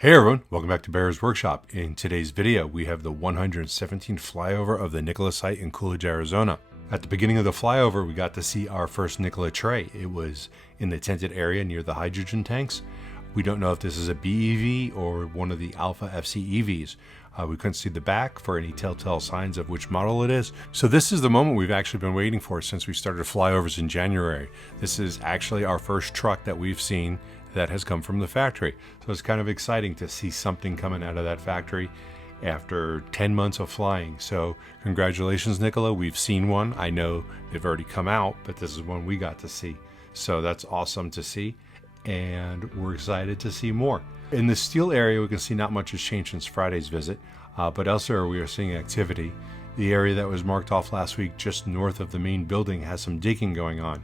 Hey everyone, welcome back to Bear's Workshop. In today's video, we have the 117th flyover of the Nikola site in Coolidge, Arizona. At the beginning of the flyover, we got to see our first Nikola tray. It was in the tented area near the hydrogen tanks. We don't know if this is a BEV or one of the Alpha FC EVs. We couldn't see the back for any telltale signs of which model it is. So this is the moment we've actually been waiting for since we started flyovers in January. This is actually our first truck that we've seen that has come from the factory. So it's kind of exciting to see something coming out of that factory after 10 months of flying. So congratulations, Nikola. We've seen one. I know they've already come out, but this is one we got to see. So that's awesome to see. And we're excited to see more. In the steel area, we can see not much has changed since Friday's visit, but elsewhere we are seeing activity. The area that was marked off last week just north of the main building has some digging going on.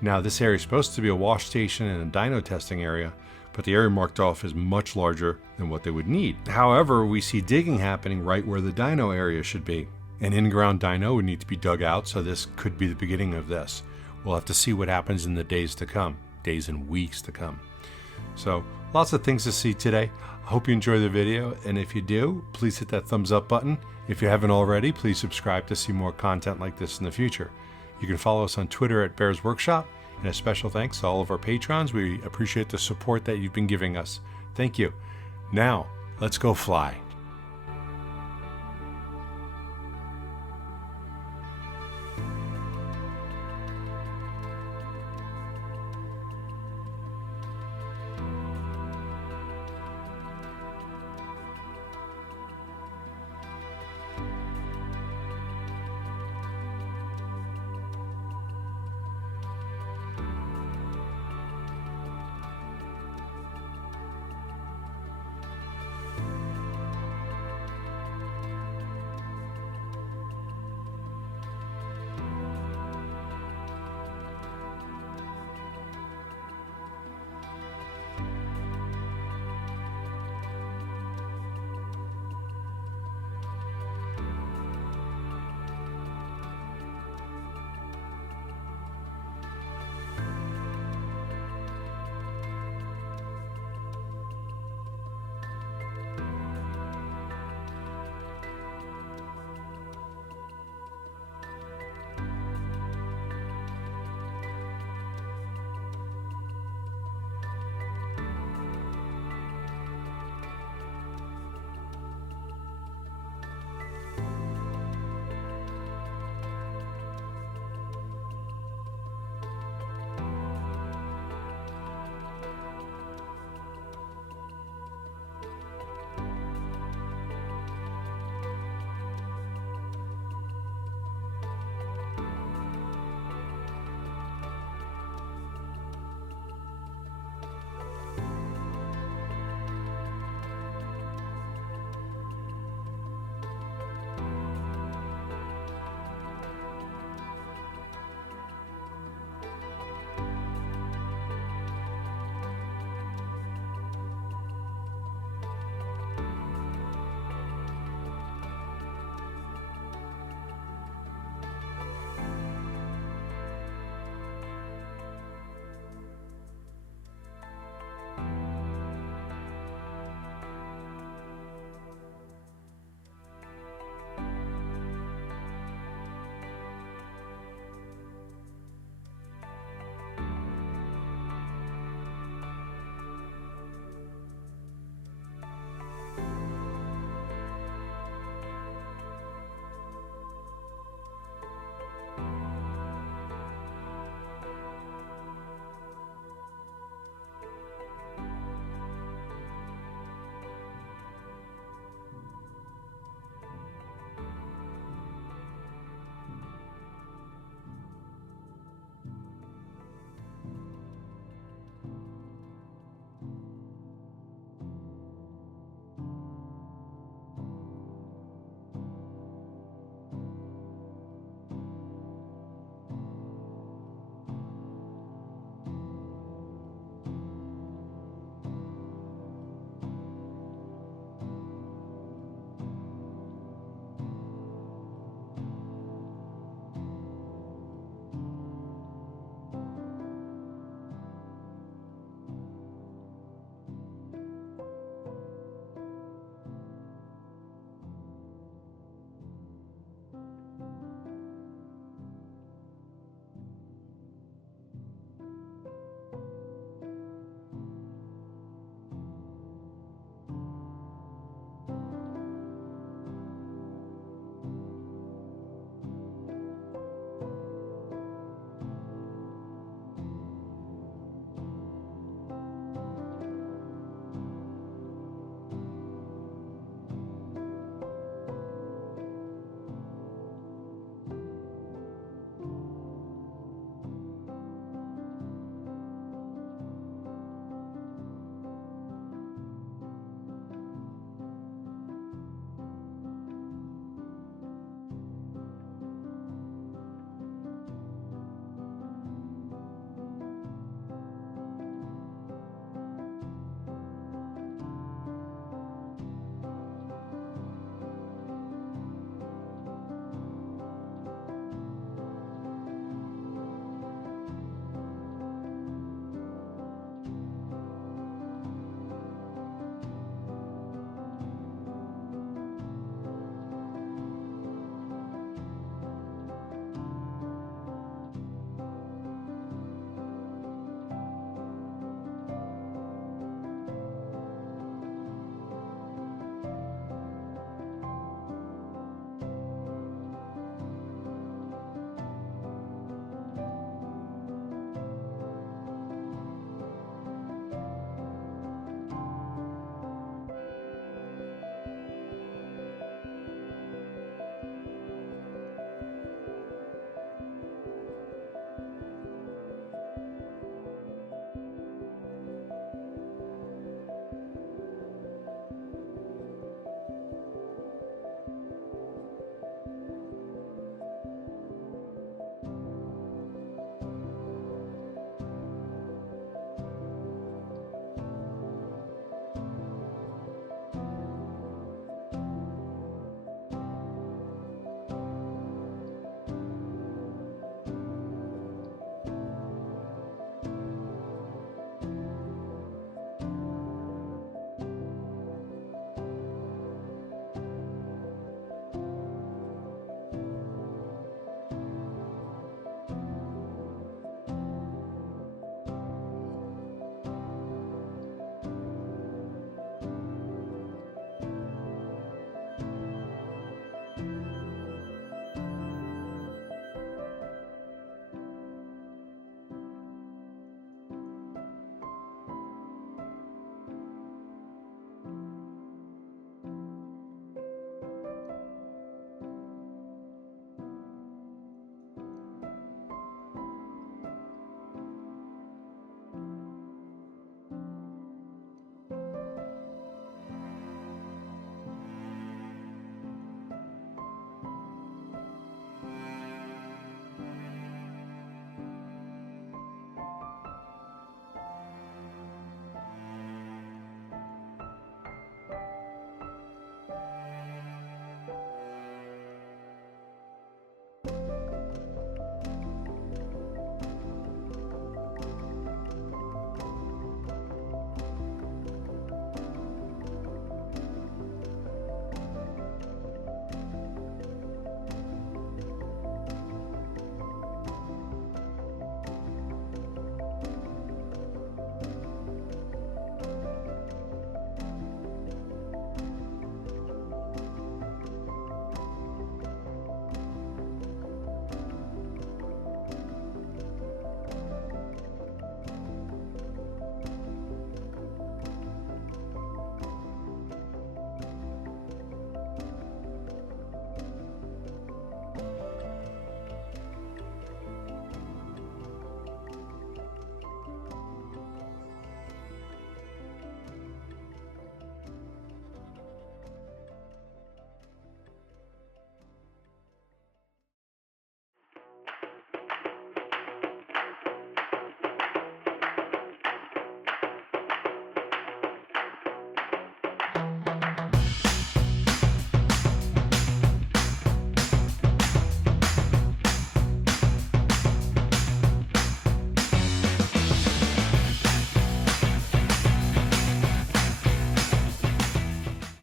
Now, this area is supposed to be a wash station and a dyno testing area, but the area marked off is much larger than what they would need. However, we see digging happening right where the dyno area should be. An in-ground dyno would need to be dug out, so this could be the beginning of this. We'll have to see what happens in the days to come, days and weeks to come. So, lots of things to see today. I hope you enjoy the video, and if you do, please hit that thumbs up button. If you haven't already, please subscribe to see more content like this in the future. You can follow us on Twitter at Bear's Workshop. And a special thanks to all of our patrons. We appreciate the support that you've been giving us. Thank you. Now, let's go fly.